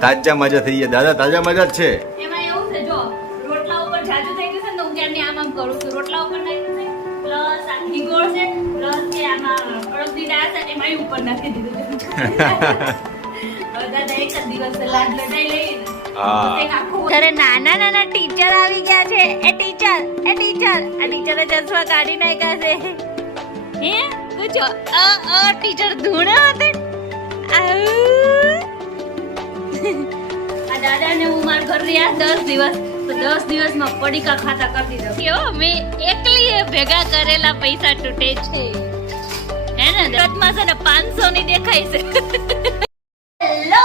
તાજા મજા થઈ ગયા દાદા તાજા મજા જ છે. એમાં એવું છે જો રોટલા ઉપર જાજુ થઈ ગયું છે ને તો હું ક્યારની આમ આમ કરું છું? રોટલા ઉપર નાખ્યું છે પ્લસ આ ઘી છે પ્લસ કે આમાં અડદની દાળ છે એમાં ઉપર નાખી દીધું હવે દાદા એક જ દિવસ લાડ લડાઈ લઈ નાના નાના ટીચર આવી ગયા છે. એ ટીચર એ ટીચર આ ટીચરે ચશ્મા કાઢી નાખ્યા છે. હે? પૂછો અ અ ટીચર ધૂણા હતા. આ દાદાને હું મારા ઘર રહ્યા દસ દિવસ તો દસ દિવસમાં પડીકા ખાતા કરી દીધા કેવો મેં એકલીએ ભેગા કરેલા પૈસા તૂટે છે. હે ને? દત્તમાં છે ને પાંચસો ની દેખાય છે. હેલો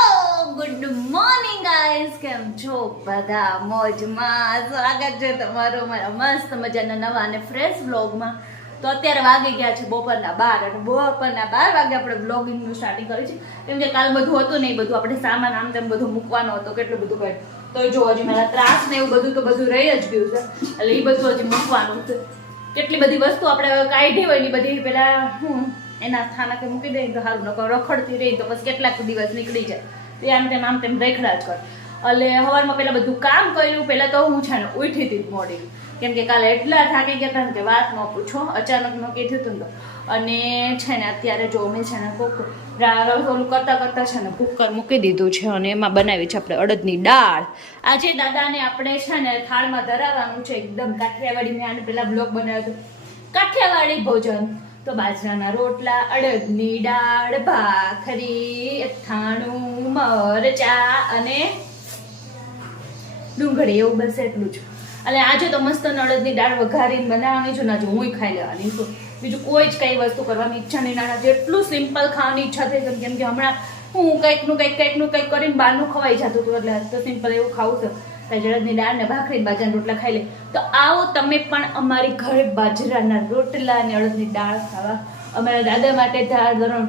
ગુડ મોર્નિંગ ગાઈસ કેમ છો? બધા મોજમાં? સ્વાગત છે તમારું મારા મસ્ત મજાના નવા અને ફ્રેશ વ્લોગમાં તો અત્યારે વાગી ગયા છે બપોરના બાર અને બપોરના બાર વાગે આપણે બ્લોગિંગનું સ્ટાર્ટિંગ કર્યું છે. કેમ કે કાલ બધું હતું નહીં બધું આપણે સામાન આમ તેમ બધું મૂકવાનું હતું, કેટલું બધું કઈ તો જો હજી મારા ત્રાસ ને એવું બધું તો બધું રહી જ ગયું છે. એટલે એ બધું હજી મૂકવાનું છે. કેટલી બધી વસ્તુ આપણે કાઢી હોય ને બધી પેલા હું એના સ્થાનકે મૂકી દઈએ તો સારું નકર રખડતી રહી તો પછી કેટલાક દિવસ નીકળી જાય. તો આમ તેમ આમ તેમ રેખડા જ કર. એટલે સવારમાં પેલા બધું કામ કર્યું, પેલા તો હું છે ને ઉઠી હતી મોડી. કેમ કે કાલે એટલા થાકી ગયા હતા ને કે વાત ન પૂછો, અચાનક મેં કીધું હતું ને તો. અને છે ને અત્યારે જો મેં છે ને કોક ઓલું કરતા કરતા છે ને કુકર મૂકી દીધું છે અને એમાં બનાવી છે આપણે અડદની દાળ. આજે દાદાને આપણે છે ને થાળમાં ધરાવવાનું છે, એકદમ કાઠિયાવાડી મેં આને પેલા બ્લોગ બનાવ્યો હતો. કાઠિયાવાડી ભોજન. તો બાજરાના રોટલા, અડદની દાળ, ભાખરી, અથાણું, મરચા અને ડુંગળી, એવું બસ એટલું જ. અને આજે તો મસ્ત અડદની દાળ વઘારીને બનાવવાની છું ને આજે હું ખાઈ લેવાની છું. બીજું કોઈ જ કઈ વસ્તુ કરવાની ઈચ્છા નહીં ના જેટલું સિમ્પલ ખાવાની ઈચ્છા થઈ છે કેમ કે હમણાં હું કંઈકનું કંઈક કંઈકનું કંઈક કરીને બહારનું ખવાઈ જતું હતું એટલે તો સિમ્પલ એવું ખાવું છે. તો અડદની દાળ ને ભાખરી બાજરાના રોટલા ખાઈ લે. તો આવો તમે પણ અમારી ઘરે બાજરાના રોટલા અને અડદની દાળ ખાવા. અમારા દાદા માટે ધાર ધરણ.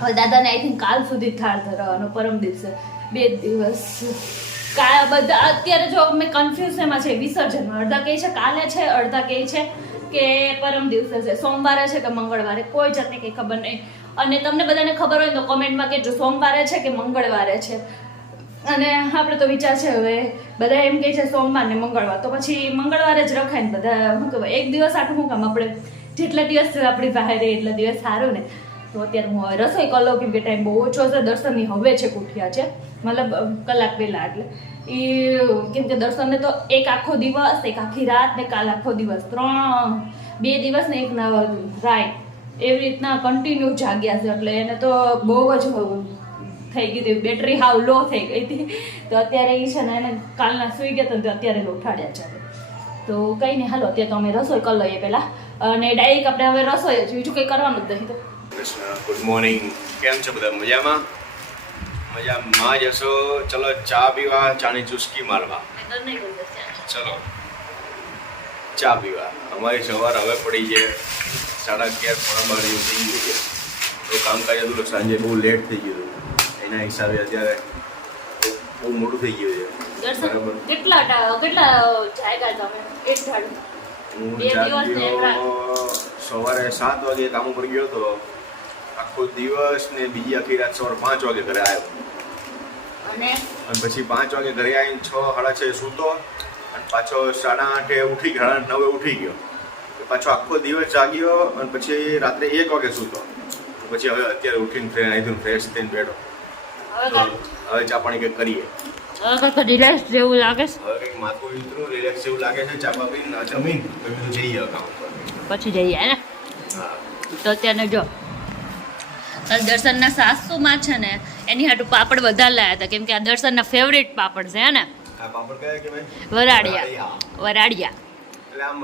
હવે દાદાને આઈ થિંક કાલ સુધી થાળ ધરાવવાનો પરમ દિવસે. બે દિવસ. કા બધા, અત્યારે જો અમે કન્ફ્યુઝ એમાં છે વિસર્જનમાં. અડધા કહે છે કાલે છે, અડધા કહે છે કે પરમ દિવસે છે. સોમવારે છે કે મંગળવારે, કોઈ જાતની કંઈ ખબર નહીં. અને તમને બધાને ખબર હોય તો કોમેન્ટમાં કહેજો, સોમવારે છે કે મંગળવારે છે. અને આપણે તો વિચાર છે, હવે બધા એમ કહે છે સોમવાર ને મંગળવાર. તો પછી મંગળવારે જ રખાય ને બધા. શું કહેવાય? એક દિવસ આટલું કામ આપણે? જેટલા દિવસ આપણી બહાર રહે એટલા દિવસ સારું ને. તો અત્યારે હું હવે રસોઈ કરી લઉં કેમ કે ટાઈમ બહુ ઓછો છે. દર્શનની હવે છે કુઠિયા છે. મતલબ કલાક પહેલાં એટલે. એ કેમ કે દર્શનને તો એક આખો દિવસ, એક આખી રાત ને કાલ આખો દિવસ. ત્રણ, બે દિવસ ને એક રાઈટ એવી રીતના કન્ટિન્યુ જાગ્યા છે. એટલે એને તો બહુ જ થઈ ગઈ હતી. બેટરી હાવ લો થઈ ગઈ હતી. તો અત્યારે એ છે ને એને કાલના સુઈ ગયા તો અત્યારે લોઠાડ્યા છે તો કંઈ નહીં હાલો, અત્યારે તો અમે રસોઈ કરી લઈએ પહેલાં. અને ડાયરેક્ટ આપણે હવે રસોઈ જ, બીજું કંઈ કરવાનું જ નહીં તો. કૃષ્ણ ગુડ મોર્નિંગ કેમ છો બધા? મજામાં? મજામાં. માં જશો. ચલો ચા પીવા ચાની ચુસ્કી મારવા. ચલો. ચા પીવા. અમારી સવાર હવે પડી છે સાડા અગિયાર પોણા બાર જેવું થઈ ગયું છે. તો કામકાજ હતું સાંજે બહુ લેટ થઈ ગયું એના હિસાબે અત્યારે બહુ- મોટું થઈ ગયું છે. બરાબર. કેટલા કેટલા તમે એક હું સવારે સાત વાગે કામ ઉપર ગયો હતો. આખો દિવસ ને બીજી આખી રાત સવાર પાંચ વાગે ઘરે આવ્યો. અને? પછી પાંચ વાગે ઘરે આવીને છ સાડા છ સૂતો અને પાછો સાડા આઠે ઉઠી ગયો સાડા નવે ઉઠી ગયો. પાછો આખો દિવસ જાગ્યો અને પછી રાત્રે એક વાગે સૂતો. પછી હવે અત્યારે ઉઠીને ફ્રેન આવી ફ્રેશ થઈને બેઠો. હવે ચા પાણી કંઈક કરીએ. હવે કંઈક રિલેક્સ જેવું લાગે છે. હવે કંઈક માથું વિતરું રિલેક્સ જેવું લાગે છે ચા પાપી જમીન જઈએ પછી જઈએ ને? તો અત્યારે જો દર્શનના સાસુમાં છે ને એની હાટુ પાપડ વધારે લાયા હતા. કેમ કે આ દર્શનના ફેવરેટ પાપડ છે ને? વરાડિયા વરાડિયા એટલે આમ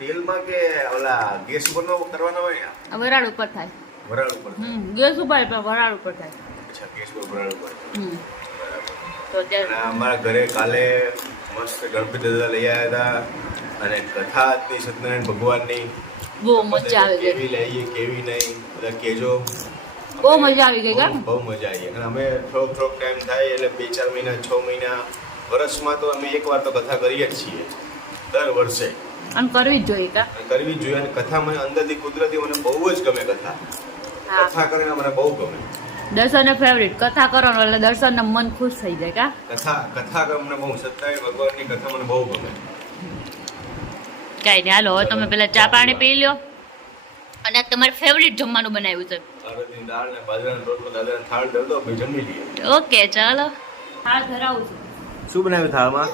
તેલમાં કે ઓલા ગેસ ઉપર નો કરવાનો હોય આ વરાળ ઉપર થાય. વરાળ ઉપર હમ ગેસ ઉપર પણ વરાળ ઉપર થાય. અચ્છા ગેસ ઉપર વરાળ ઉપર હમ. તો અત્યારે અને અમારા ઘરે કાલે મસ્ત ગણપતિ દાદા લઈ આવ્યા હતા. અને કથા હતી સત્યનારાયણ ભગવાનની. બહુ મજા આવે કેવી લઈએ કેવી નહીં બધા કેજો બહુ મજા આવી ગઈ કા? બહુ- મજા આવી અને અમે થોડોક થોડોક ટાઈમ થાય એટલે બે ચાર મહિના છ મહિના વર્ષમાં તો અમે એકવાર તો કથા કરીએ જ છીએ. દર વર્ષે. આમ કરવી જ જોઈએ કા? કરવી જ જોઈએ. અને કથા મને અંદરથી કુદરતી મને બહુ જ ગમે કથા. કથા કરીને મને બહુ ગમે. દર્શનને ફેવરિટ કથા કરો ને એટલે દર્શન મન ખુશ થઈ જાય કા? કથા કથા મને બહુ સત્તાવી ભગવાનની કથા મને બહુ ગમે. કઈ નહીં. હાલો તમે પેલા ચા પાણી પી લ્યો. અને તમારે ફેવરિટ જમવાનું બનાવ્યું છે. અડદની દાળ ને બાજરાનો રોટલો દાદાને થાળ દઉં તો પછી જમી લઈએ. ઓકે ચાલો. થાળ ધરાવું છું. શું બનાવ્યું થાળમાં?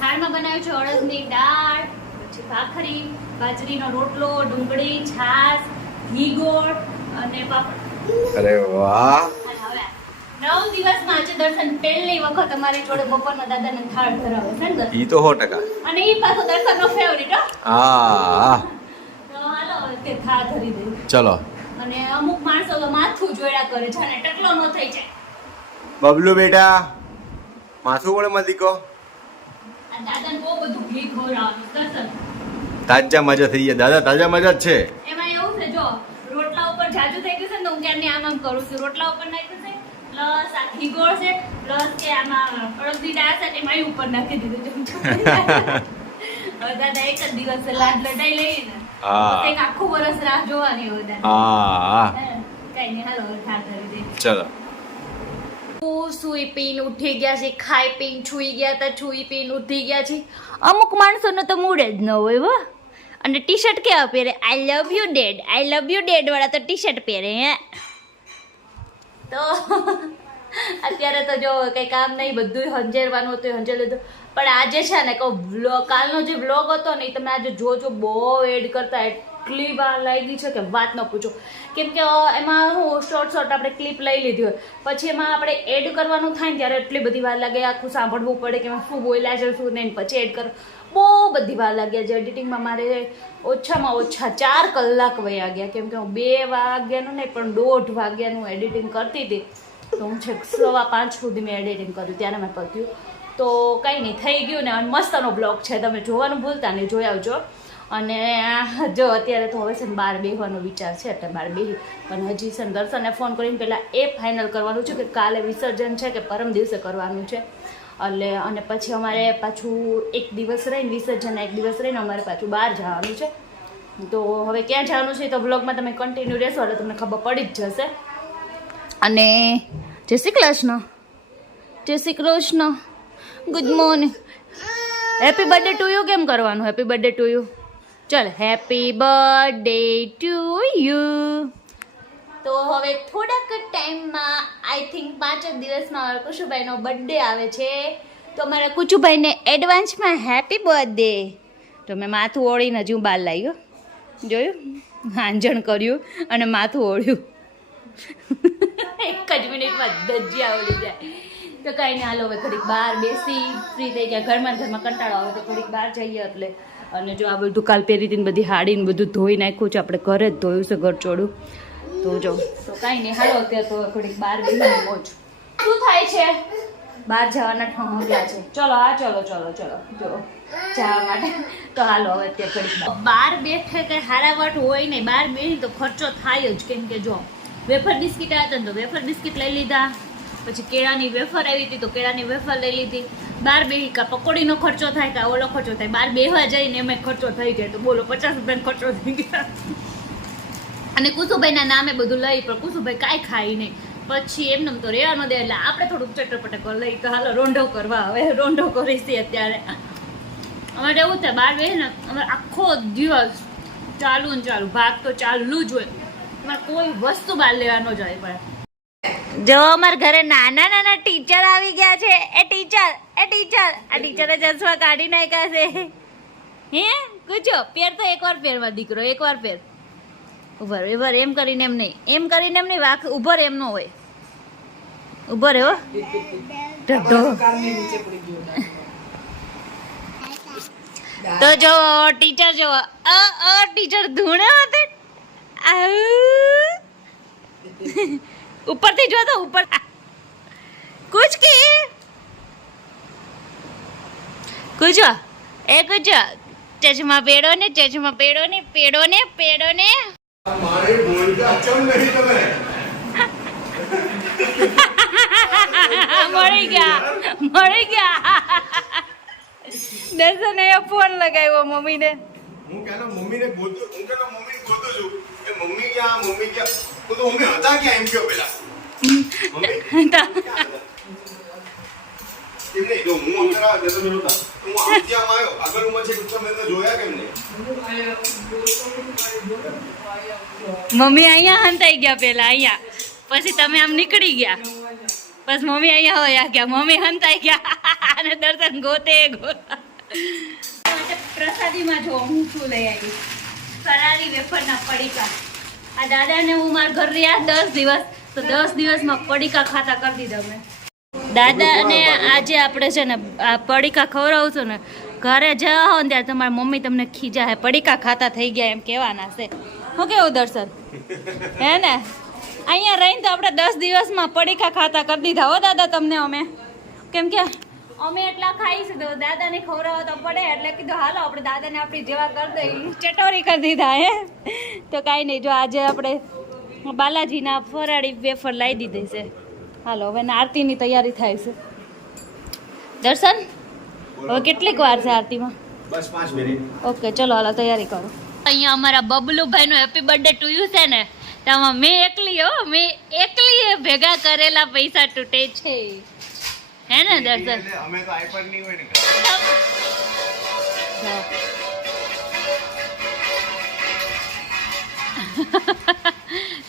થાળમાં બનાવ્યું છે અડદની દાળ પછી ભાખરી બાજરીનો રોટલો ડુંગળી છાશ ઘી ગોળ અને પાપડ. અરે વાહ! નવ દિવસમાં આજે દર્શન પહેલી વખત અમારી જોડે બપોરના દાદાને થાળ ધરાવે છે ને? ઈ તો સો ટકા. અને ઈ પાછો દર્શનનો ફેવરિટ હો. હા તો હાલો તે થાળ ધરી દે ચલો. અને અમુક માણસો તો માથું જોડ્યા કરે છે અને ટકલો ન થઈ જાય. બબલુ બેટા માથું કોણે માં દીકો. દાદાને બહુ બધું ઘી ખવડાવવાનું તાજા મજા થઈ ગયા. દાદા તાજા મજા જ છે? એમાં એવું છે જો રોટલા ઉપર જાજુ થઈ ગયું છે ને હું ક્યારની આમ આમ કરું છું? રોટલા ઉપર નાખ્યું છે પ્લસ આ ઘી ગોળ છે પ્લસ કે આમાં અડદની દાળ છે એમાં ય ઉપર નાખી દીધું છે. દાદા એક જ દિવસ લાડ લડાઈ લઈએ ચલો. સુઈ પીને ઉઠી ગયા છે ખાઈ પીને છૂઈ ગયા તા છૂઈ પીન ઉઠી ગયા છે. અમુક માણસોનો તો મૂડ જ ન હોય હો. અને ટી શર્ટ કેવા પહેરે? I love you dad I love you dad વાળા તો ટી શર્ટ પહેરે હે. તો અત્યારે તો જો કંઈ કામ નહીં બધું હંજેરવાનું હતું હંજેર લીધું. પણ આજે છે ને, કહું કાલનો જે બ્લોગ હતો ને, એ તમે આજે જોજો, બહુ એડ કરતા, એટલી વાર લાગી છે કે વાત ન પૂછો. કેમ કે એમાં હું શોર્ટ શોર્ટ આપણે ક્લિપ લઈ લીધી હોય. પછી એમાં આપણે એડ કરવાનું થાય ને, ત્યારે એટલી બધી વાર લાગે, આખું સાંભળવું પડે કે શું બોલ્યા છે, શું નહીં પછી એડ કરો. બહુ બધી વાર લાગ્યા છે એડિટિંગમાં મારે ઓછામાં ઓછા ચાર કલાક વયા ગયા. કેમ કે હું બે વાગ્યાનું નહીં, પણ દોઢ વાગ્યાનું એડિટિંગ કરતી હતી. તો હું છે સવા પાંચ સુધી મેં એડિટિંગ કર્યું, ત્યારે મેં પત્યું. તો કંઈ નહીં, થઈ ગયું ને, અને મસ્તનો બ્લોગ છે. તમે જોવાનું ભૂલતા નહીં, જોઈ આવજો. અને જો અત્યારે તો હવે છે ને બહાર બેહવાનો વિચાર છે, એટલે બહાર બેહી. પણ હજી છે ને દર્શનને ફોન કરીને પહેલાં એ ફાઇનલ કરવાનું છે કે કાલે વિસર્જન છે કે પરમ દિવસે કરવાનું છે. એટલે અને પછી અમારે પાછું એક દિવસ રહીને વિસર્જન એક દિવસ રહીને અમારે પાછું બહાર જવાનું છે. તો હવે ક્યાં જવાનું છે તો બ્લોગમાં તમે કન્ટિન્યુ રહેશો, એટલે તમને ખબર પડી જ જશે. અને જય શ્રી કૃષ્ણ. જય Shri Krishna. Good morning happy birthday to you કેમ કરવાનું? હેપી બર્થડે ટુ યુ ચલ હેપી બર્થડે ટુ યુ તો હવે થોડાક ટાઈમમાં આઈ થિંક પાંચ જ દિવસમાં અમારા કુશુભાઈનો બર્થડે આવે છે. તો અમારા કુચુભાઈને એડવાન્સમાં હેપી બર્થડે તો મેં માથું ઓળીને હજુ બહાર લાવ્યો. જોયું? હાંજણ કર્યું અને માથું ઓળ્યું. એક જ મિનિટમાં ધજ્જી આવડી જાય. તો કાંઈ નહીં, હાલો હવે થોડીક બહાર બેસી ફ્રી થઈ ગયા. ઘરમાં ઘરમાં કંટાળો આવે તો થોડીક બહાર જઈએ એટલે. અને જો આ બધું કાલ પહેરી હતી બધી હાડીને બધું ધોઈ નાખ્યું છે, આપણે ઘરે જ ધોયું છે ઘરચોડું તો જો. તો કાંઈ નહીં, હાલો, અત્યારે તો થોડીક બહાર બેસીને મોજ. શું થાય છે? બહાર જવાના ઠહકલા છે. ચલો આ ચલો ચલો ચલો. જો, જવા માટે. બેઠે કંઈ હારાવટ હોય નહીં બહાર બેસી તો ખર્ચો થાય જ. કેમ જો, વેફર બિસ્કિટ આવ્યા હતા ને તો વેફર બિસ્કિટ લઈ લીધા. પછી કેળાની વેફર આવી હતી તો કેળાની વેફર લઈ લીધી. બાર બે કા પકોડીનો ખર્ચો થાય કા ઓલો ખર્ચો થાય. બાર બેહવા જઈને એમાં ખર્ચો થઈ જાય તો બોલો પચાસ રૂપિયાનો ખર્ચો થઈ ગયા. અને કુસુભાઈના નામે બધું લઈ, પણ કુસુભાઈ કાંઈ ખાય નહીં. પછી એમને તો રહેવાનું દે, એટલે આપણે થોડુંક ચટરપટર લઈ તો હાલો, રોંઢો કરવા હવે, રોંઢો કરીશી અત્યારે. અમારે એવું થાય બાર બે ને અમે આખો દિવસ ચાલુ ને ચાલુ, ભાગ તો ચાલુ જ હોય. અમારે કોઈ વસ્તુ બહાર લેવા ન જાય પણ. જો અમારા ઘરે નાના નાના ટીચર આવી ગયા છે. એ ટીચર એ ટીચર આ ટીચરે જસવા કાઢી નાખ્યા છે. હે? પૂછો પેર તો એકવાર પહેરવા દીકરો, એકવાર પહેર ઉભર ઉભર એમ કરીને એમ નહીં. એમ કરીને એમ નહીં વાક ઉભર એમ ન હોય. ઉભર હો ઢઢો. તો જો ટીચર જો અ અ ટીચર ધૂણે હતી. ઉપરથી જો તો ઉપર. કુછ કે કુછો એ કુછો ચશ્મા પેડો ને ચશ્મા પેડો ને પેડો ને પેડો ને. મારે બોલતા ચમ નહીં તમે. મળી ગયા મળી ગયા. દર્શને ફોન લગાવ્યો મમ્મીને. હું કેનો મમ્મીને બોલતો હું કેનો મમ્મીને બોલતો છું કે મમ્મી ક્યાં મમ્મી ક્યાં? હું તો મમ્મી હતા ક્યાં એમ કયો પેલા? મમ્મી? મમ્મી અહીંયા હંતાઈ ગયા પેલા, અહીંયા. પછી તમે આમ નીકળી ગયા. બસ મમ્મી અહીંયા હોયા ગયા. મમ્મી હંતાઈ ગયા. અને દર્શન ગોતે ગોતા. પ્રસાદીમાં જો હું શું લઈ આવી. ફરારી વેફરના પડીકા. આ દાદાને હું મારા ઘર રહ્યા દસ દિવસ, તો દસ દિવસમાં પડીકા ખાતા કરી દીધા મેં. દાદાને આજે આપણે છે ને આ પડીકા ખવડાવું છું ને ઘરે જવા હો ને ત્યારે તમારી મમ્મી તમને ખીજા હે પડીકા ખાતા થઈ ગયા એમ કહેવાના છે. હું કેવું દર્શન? હે ને? અહીંયા રહીને તો આપણે દસ દિવસમાં પડીકા ખાતા કરી દીધા હો દાદા તમને અમે. કેમ કે અમે એટલા ખાઈશું તો દાદાને ખવડાવવા તો પડે એટલે કીધું હાલો આપણે દાદાને આપણી જેવા કરી દઈએ. ચટોરી કરી દીધા હે? તો કાંઈ નહીં જો આજે આપણે બાલાજીના ફરાળી વેફર લાવી દીધી છે. હાલો હવે આરતીની તૈયારી થાય છે. દર્શન? હવે કેટલીક વાર છે આરતીમાં? બસ પાંચ મિનિટ. ઓકે ચલો હાલો તૈયારી કરો. અહીંયા અમારા બબલુભાઈનો હેપી બર્થડે ટુ યુ છે ને તેમાં મેં એકલી હો મેં એકલી ભેગા કરેલા પૈસા તૂટે છે. હે ને દર્શન? અમે તો આઈપડ નહીં હોય ને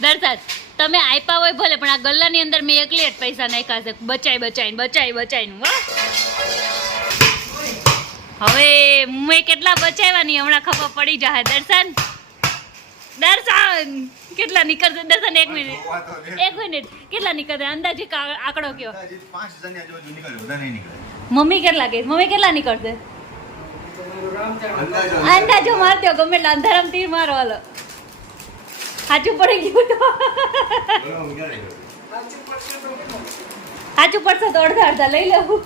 દર્શન તમે આપ્યા હોય ભલે પણ આ ગલ્લાની અંદર મેં એકલી જ પૈસા નાખ્યા છે. બચાઈ બચાઈને બચાઈ બચાઈને હો. હવે મેં કેટલા બચાવ્યા નહીં હમણાં ખબર પડી જાય દર્શન? દર્શન! કેટલા નીકળશે? દર્શન એક મિનિટ. એક મિનિટ. કેટલા નીકળશે? અંદાજે આંકડો કયો? મમ્મી કેટલા કહીશ મમ્મી કેટલા નીકળશે? અંદાજો મારતો ગમે એટલે અંધારામ તીર મારો હાલો. સાચું પડી ગયું તો. બોલો, હું ક્યારે ગયો? સાચું પડશે તો અડધા અડધા લઈ લેવું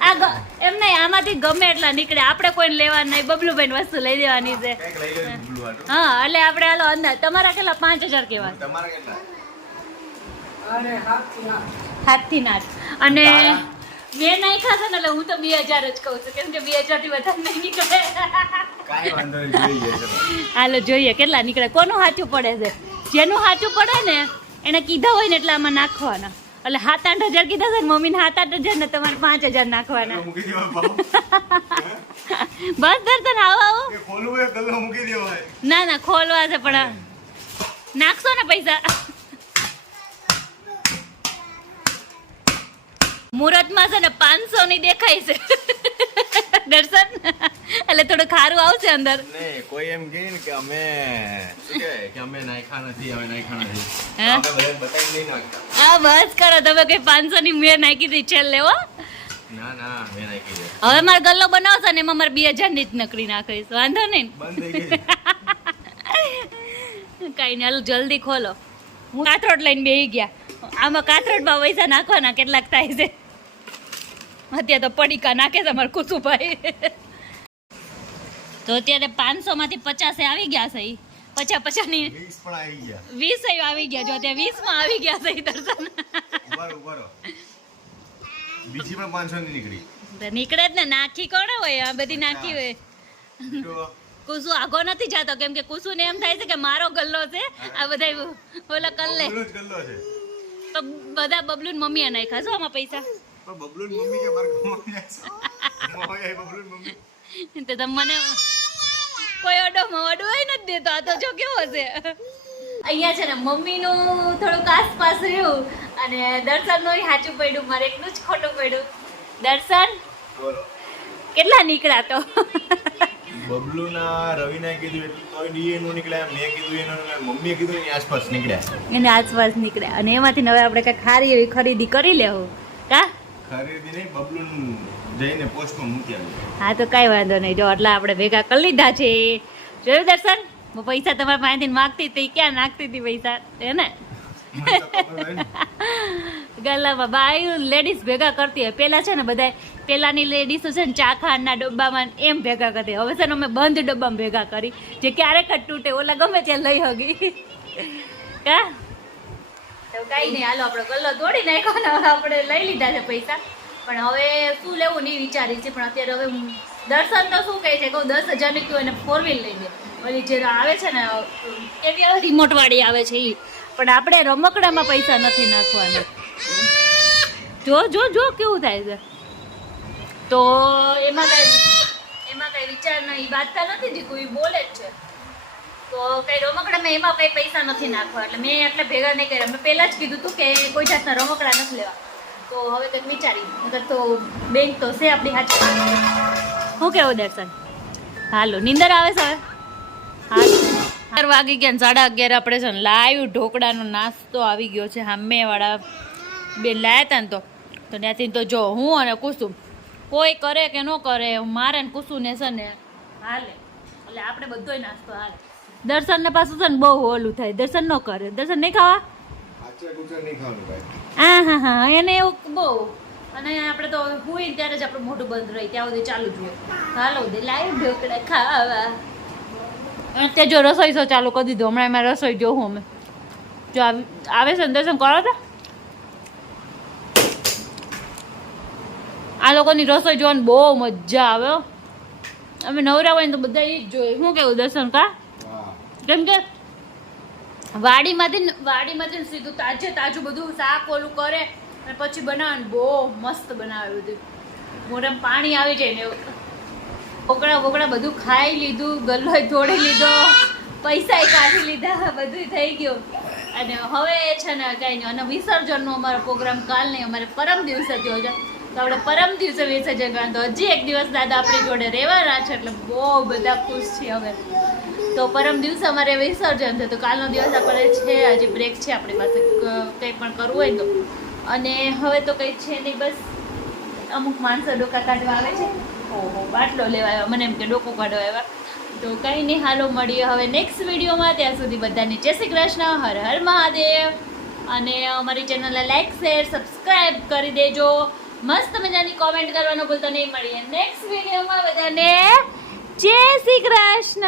આ ગ- એમ નહીં આમાંથી ગમે એટલા નીકળે. આપણે કોઈને લેવાનું નહીં બબલુભાઈ વસ્તુ લઈ દેવાની છે. હા એટલે આપણે હાલો અંદાજ. તમારા કેટલા? પાંચ હજાર કેવા તમારા કેટલા? હાથથી નાચ અને? મેં નહીં ખાતા ને એટલે હું તો બે હજાર જ કહું છું. કેમ કે બે હજારથી વધારે નહીં નીકળે. હાલો જોઈએ કેટલા નીકળે. કોનું સાચું પડે છે? જેનું સાચું પડે ને એને કીધા હોય ને એટલે આમાં નાખવાના. એટલે સાત આઠ હજાર કીધા છે ને મમ્મીને સાત આઠ હજાર ને તમારે પાંચ હજાર નાખવાના. બસ દેવા તને આવો આવો. ના ના ખોલવા છે પણ આ નાખશો ને પૈસા. મુહૂર્તમાં છે ને પાંચસો ની દેખાય છે. દર્શન? એટલે થોડું ખારું આવશે અંદર. કોઈ એમ કે અમે કે અમે નાખ્યા નથી અમે નાખ્યા નથી. હે? બસ કરો તમે કઈ પાંચસો ની મેં નાખી દી છે. છે હવે મારે ગલ્લો બનાવશો ને એમાં મારે બે હજારની જ નકરી નાખીશ વાંધો નહીં. કઈ નહીં હાલો જલ્દી ખોલો. હું કાથરોટ લઈને બેસી ગયા. આમાં કાથરોટમાં પૈસા નાખવાના કેટલાક થાય છે. અત્યારે તો પડીકા નાખે છે અમારે કુસુભાઈ. તો અત્યારે પાંચસો માંથી પચાસે આવી ગયા છે પચાસ પચાસની વીસ આવી ગયા. વીસ જો અત્યારે વીસમાં આવી ગયા છે દર્શન. બીજી પણ પાંચસો ની નીકળી નીકળે જ ને નાખી કોણ હોય? આ બધી નાખી હોય. કુસુ આગો નથી જાતો કેમ કે કુસુને એમ થાય છે કે મારો ગલ્લો છે. આ બધા ઓલા કલ્લે. તો બધા બબલુન મમ્મીએ નાખ્યા છો આમાં પૈસા. પણ બબલુન મમ્મી કે મારે મોય બબલુન મમ્મી તે તમને કોઈ કોઈ મોડો હોય નથી દેતો આ તો જો કેવો છે અહીંયા છે ને મમ્મીનું થોડુંક આસપાસ રહ્યું અને દર્શનનું સાચું પડ્યું મારે એકનું જ ખોટું પડ્યું દર્શન કેટલા નીકળ્યા તો બબલુના રવિને કીધું એટલું તોય ડી એનું નીકળ્યા મેં કીધું એનું મમ્મીએ કીધું એની આસપાસ નીકળ્યા એને આસપાસ નીકળ્યા અને એમાંથી હવે આપણે કઈ ખારી એવી ખરીદી કરી લેવું કા ખરીદી નહીં બબલુન જઈને પોસ્ટમાં મૂકી આવ્યું હા તો કાંઈ વાંધો નહીં. જો એટલે આપણે ભેગા કરી લીધા છે. જોયું દર્શન? હું પૈસા તમારા પાસેથી માગતી હતી. ક્યાં નાખતી હતી પૈસા? હે ને. ગલ્લામાં બાયું લેડીઝ ભેગા કરતી હોય. પેલા છે ને બધા પેલાની લેડીઝો છે ને ચાખાના ડબ્બામાં એમ ભેગા કરતી હવે છે ને અમે બંધ ડબ્બામાં ભેગા કરી. જે ક્યારેક જ તૂટે ઓલા ગમે ત્યાં લઈ હગી. કા? તો કાંઈ નહીં, હાલો આપણે ગલ્લો તોડી નાખ્યો ને આપણે લઈ લીધા છે પૈસા. પણ હવે શું લેવું નહીં વિચારી છે પણ અત્યારે હવે દર્શન તો શું કહે છે, કહું દસ હજારની કયો એને ફોર વ્હીલ લઈ દે ઓલી જે આવે છે ને, એવી રિમોટવાળી આવે છે એ પણ આપણે રમકડામાં પૈસા નથી નાખવાના. જો જો જો, કેવું થાય છે. તો એમાં કાંઈ એમાં કાંઈ વિચાર નહીં વાંચતા નથી એ બોલે જ છે. તો કઈ રમકડામાં એમાં કઈ પૈસા નથી નાખવા એટલે મેં એટલે ભેગા નહીં કર્યા. મેં પહેલાં જ કીધું હતું કે કોઈ જાતના રમકડા નથી લેવા. તો હવે કંઈક વિચારી. નગર તો બેંક તો છે આપણી હાથે. શું કેવું દર્શન? હાલો, નિંદર આવે છે હવે? ચાર વાગી ગયા સાડા અગિયાર આપણે છે ને લાઈવ ઢોકળાનો નાસ્તો આવી ગયો છે. સામેવાળા બેન લાયા હતા ને તો. તો ત્યાંથી તો જો, હું અને કુસુમ. કોઈ કરે કે ન કરે મારે ને કુસુમ ને છે ને, હાલે. એટલે આપણે બધોય નાસ્તો હાલે. દર્શન ને પાછું છે ને બહુ ઓલું થાય. દર્શન ન કરે. દર્શન નહીં ખાવા? હા હા હા. એને એવું બહુ. અને આપણે તો હું ત્યારે જ આપણું મોઢું બંધ રહી. ત્યાં સુધી ચાલુ જ હોય. હાલો દે લાઈવ ઢોકળા ખાવા. અને તે જો રસોઈ શો ચાલુ કરી દીધું. હમણાં એમાં રસોઈ જોઉં અમે. જો આવી- છે ને દર્શન? કરો તો. આ લોકોની રસોઈ જોવાની બહુ મજા આવે અમે નવરા હોય ને તો બધા એ જ જોઈએ શું કેવું દર્શન કા? કેમ કે વાડીમાંથી વાડીમાંથી સીધું તાજે તાજું બધું શાક ઓલું કરે અને પછી બનાવે બહુ મસ્ત બનાવે બધું. મોઢામાં પાણી આવી જાય ને બોકડા બોકડા બધું ખાઈ લીધું ગલ્લો તોડી લીધો, પૈસા કાઢી લીધા બધું થઈ ગયું. અને હવે છે ને કાંઈ નહીં અને વિસર્જનનો અમારો પ્રોગ્રામ કાલ નહીં અમારે પરમ દિવસે થયો છે. તો આપણે પરમ દિવસે વિસર્જન કરવાનું તો હજી એક દિવસ દાદા આપણી જોડે રહેવાના છે, એટલે બહુ બધા ખુશ છીએ હવે. તો પરમ દિવસે અમારે વિસર્જન છે તો કાલનો દિવસ આપણે છે, હજી બ્રેક છે આપણી પાસે. કંઈ પણ કરવું હોય તો. અને હવે તો કંઈ છે નહીં, બસ અમુક માણસો ડોકા કાઢવા આવે છે. ઓહો, બાટલો લેવા આવ્યા. મને એમ કે ડોકો કાઢવા આવ્યા. તો કંઈ નહીં, હાલો મળીએ હવે નેક્સ્ટ વિડીયોમાં ત્યાં સુધી બધાની જય શ્રી કૃષ્ણ, હર હર મહાદેવ. અને અમારી ચેનલને લાઈક શેર સબસ્ક્રાઈબ કરી દેજો. મસ્ત મજાની કોમેન્ટ કરવાનું ભૂલતા નહીં. મળીએ નેક્સ્ટ વિડીયોમાં બધાને. જય શ્રી કૃષ્ણ.